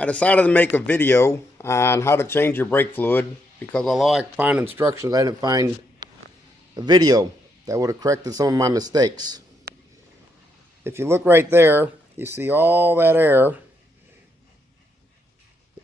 I decided to make a video on how to change your brake fluid because although I could find instructions, I didn't find a video that would have corrected some of my mistakes. If you look right there, you see all that air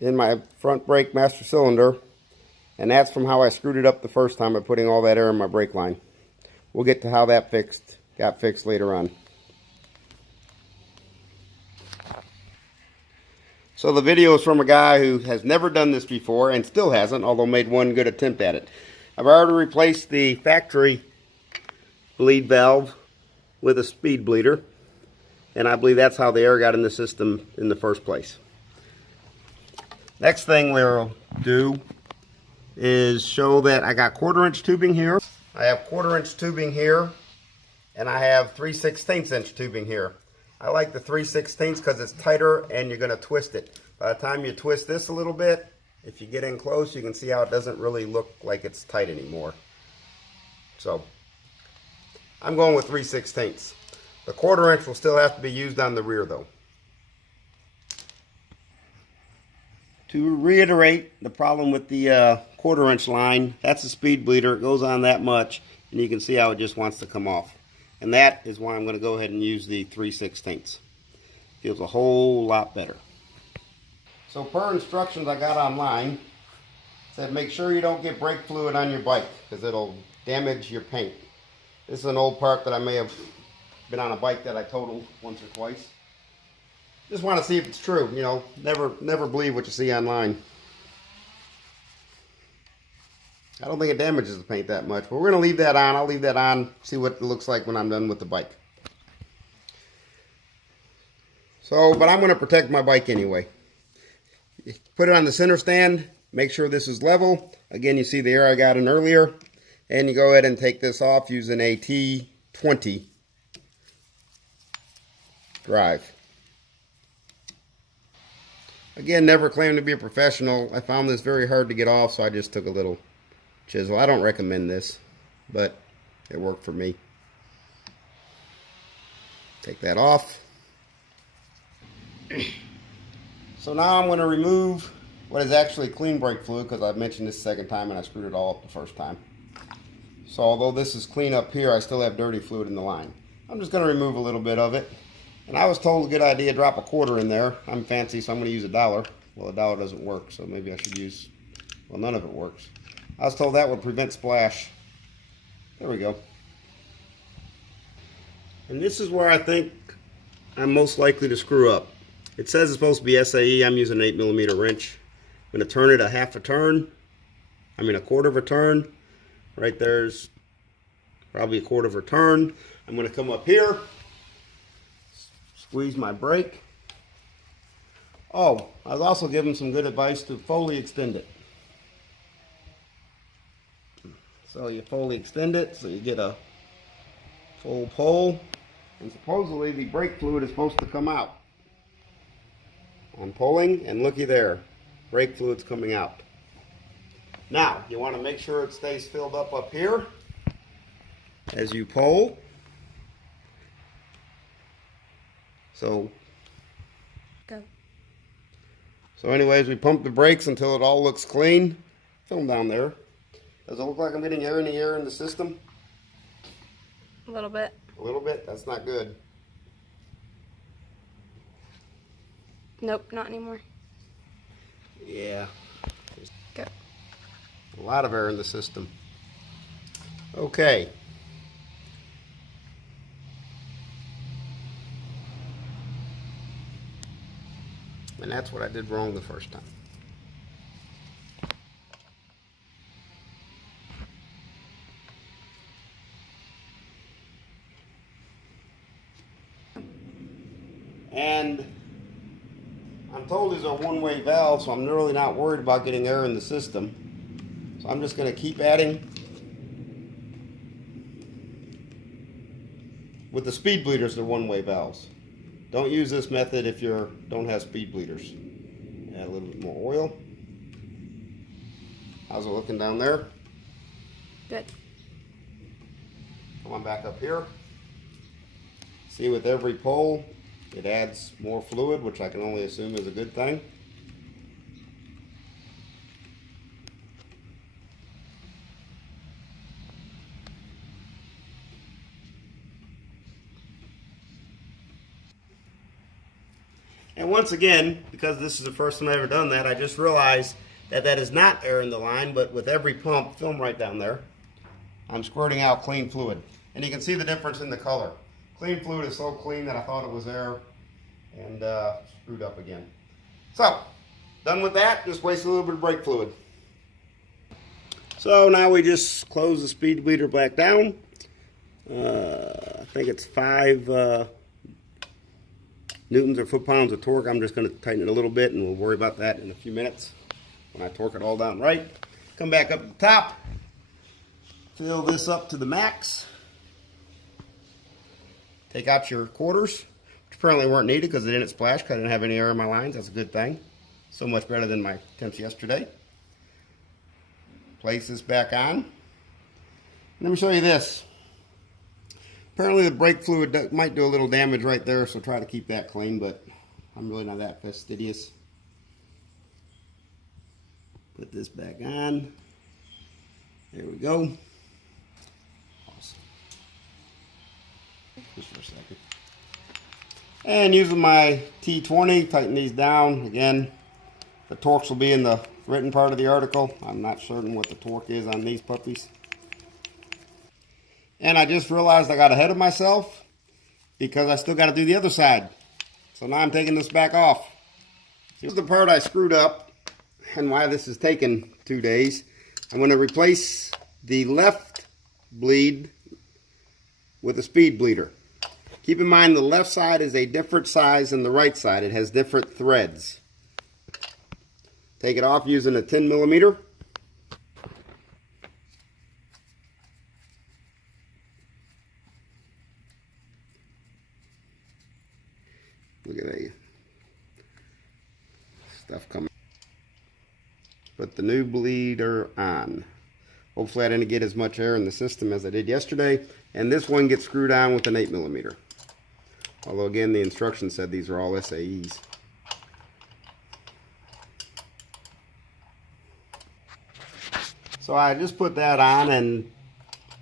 in my front brake master cylinder, and that's from how I screwed it up the first time by putting all that air in my brake line. We'll get to how that got fixed later on. So the video is from a guy who has never done this before and still hasn't, although made one good attempt at it. I've already replaced the factory bleed valve with a speed bleeder, and I believe that's how the air got in the system in the first place. Next thing we'll do is show that I got 1/4 inch tubing here. I have 1/4 inch tubing here, and I have 3/16 inch tubing here. I like the 3/16 because it's tighter and you're going to twist it. By the time you twist this a little bit, if you get in close, you can see how it doesn't really look like it's tight anymore. So I'm going with 3/16. The 1/4 inch will still have to be used on the rear though. To reiterate the problem with the 1/4 inch line, that's a speed bleeder. It goes on that much and you can see how it just wants to come off. And that is why I'm going to go ahead and use the 3/16. Feels a whole lot better. So per instructions I got online, it said make sure you don't get brake fluid on your bike because it'll damage your paint. This is an old part that I may have been on a bike that I totaled once or twice. Just want to see if it's true. You know, never believe what you see online. I don't think it damages the paint that much, but we're going to leave that on. I'll leave that on, see what it looks like when I'm done with the bike. So, but I'm going to protect my bike anyway. Put it on the center stand, make sure this is level. Again, you see the air I got in earlier. And you go ahead and take this off using a T20 drive. Again, never claim to be a professional. I found this very hard to get off, so I just took a little chisel. I don't recommend this, but it worked for me. Take that off. So now I'm going to remove what is actually clean brake fluid because I've mentioned this the second time and I screwed it all up the first time. So although this is clean up here, I still have dirty fluid in the line. I'm just going to remove a little bit of it. And I was told a good idea to drop a 1/4 in there. I'm fancy, so I'm going to use $1. Well, $1 doesn't work, so maybe I should use, well, none of it works. I was told that would prevent splash. There we go. And this is where I think I'm most likely to screw up. It says it's supposed to be SAE. I'm using an 8mm wrench. I'm going to turn it a 1/2 turn. I mean a 1/4 turn. Right there's probably a 1/4 turn. I'm going to come up here, squeeze my brake. Oh, I was also given some good advice to fully extend it. So you fully extend it so you get a full pull. And supposedly the brake fluid is supposed to come out. I'm pulling and looky there, brake fluid's coming out. Now you want to make sure it stays filled up here as you pull. So anyways, we pump the brakes until it all looks clean. Film down there. Does it look like I'm getting air in the system? A little bit. A little bit? That's not good. Nope, not anymore. Yeah. Go. A lot of air in the system. Okay. And that's what I did wrong the first time. And I'm told these are one-way valves, so I'm really not worried about getting air in the system. So I'm just going to keep adding. With the speed bleeders, they're one-way valves. Don't use this method if you don't have speed bleeders. Add a little bit more oil. How's it looking down there? Good. Come on back up here. See, with every pull, it adds more fluid, which I can only assume is a good thing. And once again, because this is the first time I've ever done that, I just realized that that is not air in the line, but with every pump, film right down there, I'm squirting out clean fluid. And you can see the difference in the color. Clean fluid is so clean that I thought it was air, and screwed up again. So, done with that, just wasted a little bit of brake fluid. So now we just close the speed bleeder back down. I think it's 5 newtons or foot-pounds of torque. I'm just going to tighten it a little bit, and we'll worry about that in a few minutes when I torque it all down right. Come back up to the top, fill this up to the max. Take out your quarters, which apparently weren't needed because they didn't splash because I didn't have any air in my lines. That's a good thing. So much better than my attempts yesterday. Place this back on. Let me show you this. Apparently the brake fluid might do a little damage right there, so try to keep that clean, but I'm really not that fastidious. Put this back on. There we go. Awesome. Just for a second. And using my T20, tighten these down. Again, the torques will be in the written part of the article. I'm not certain what the torque is on these puppies. And I just realized I got ahead of myself because I still got to do the other side. So now I'm taking this back off. Here's the part I screwed up and why this has taken 2 days. I'm going to replace the left bleed with a speed bleeder. Keep in mind the left side is a different size than the right side. It has different threads. Take it off using a 10 millimeter. Look at that stuff coming. Put the new bleeder on. Hopefully I didn't get as much air in the system as I did yesterday. And this one gets screwed on with an 8 millimeter. Although again, the instructions said these are all SAEs. So I just put that on, and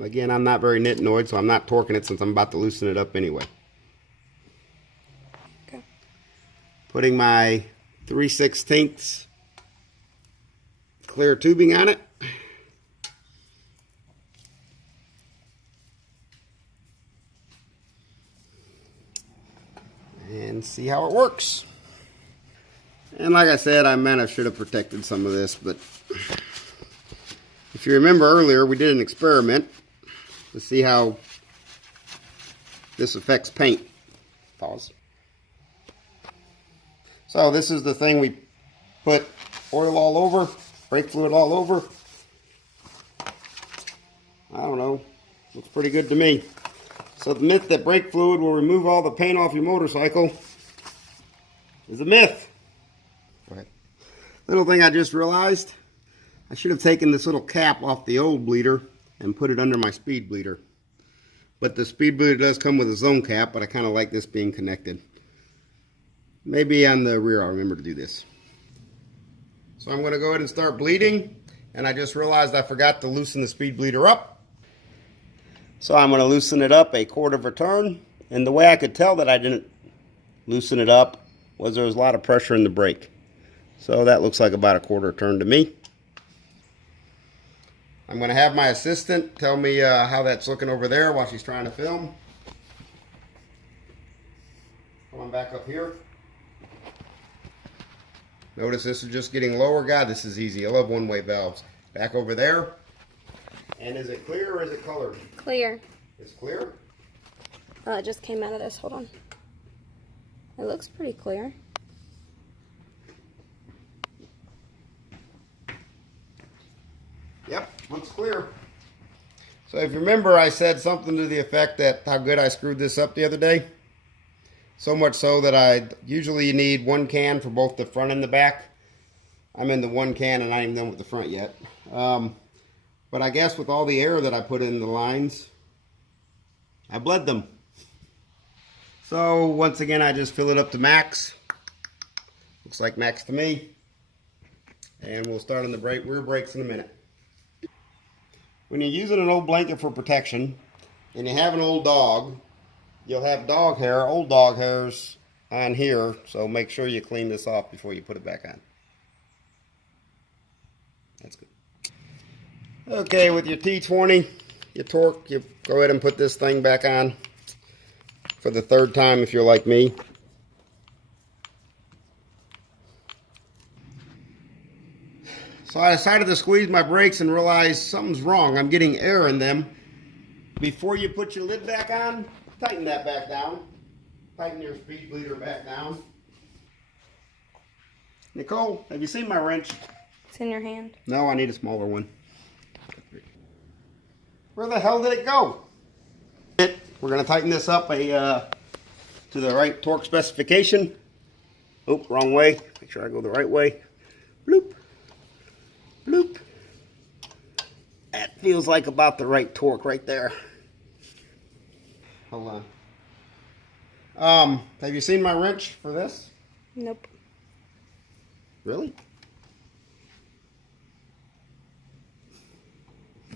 again, I'm not very nitnoid, so I'm not torquing it since I'm about to loosen it up anyway. Okay. Putting my 3/16 clear tubing on it. And see how it works. And like I said, I meant I should have protected some of this, but if you remember earlier, we did an experiment to see how this affects paint. Pause. So this is the thing we put oil all over, brake fluid all over. I don't know, looks pretty good to me. So the myth that brake fluid will remove all the paint off your motorcycle is a myth. Go ahead. Little thing I just realized, I should have taken this little cap off the old bleeder and put it under my speed bleeder. But the speed bleeder does come with a zone cap, but I kind of like this being connected. Maybe on the rear I'll remember to do this. So I'm going to go ahead and start bleeding, and I just realized I forgot to loosen the speed bleeder up. So I'm going to loosen it up 1/4 of a turn, and the way I could tell that I didn't loosen it up was there was a lot of pressure in the brake. So that looks like about 1/4 turn to me. I'm going to have my assistant tell me how that's looking over there while she's trying to film. Come on back up here. Notice this is just getting lower. God, this is easy. I love one-way valves. Back over there. And is it clear or is it colored? Clear. It's clear? It just came out of this. Hold on. It looks pretty clear. Yep, looks clear. So if you remember, I said something to the effect that how good I screwed this up the other day. So much so that usually you need 1 can for both the front and the back. I'm in the 1 can and I ain't even done with the front yet. But I guess with all the air that I put in the lines, I bled them. So once again, I just fill it up to max. Looks like max to me. And we'll start on the rear brakes in a minute. When you're using an old blanket for protection, and you have an old dog, you'll have dog hair, old dog hairs on here, so make sure you clean this off before you put it back on. That's good. Okay, with your T20, your torque, you go ahead and put this thing back on for the third time if you're like me. So I decided to squeeze my brakes and realize something's wrong. I'm getting air in them. Before you put your lid back on, tighten that back down. Tighten your speed bleeder back down. Nicole, have you seen my wrench? It's in your hand. No, I need a smaller one. Where the hell did it go? We're going to tighten this up to the right torque specification. Oop, wrong way. Make sure I go the right way. Bloop. Bloop. That feels like about the right torque right there. Hold on. Have you seen my wrench for this? Nope. Really?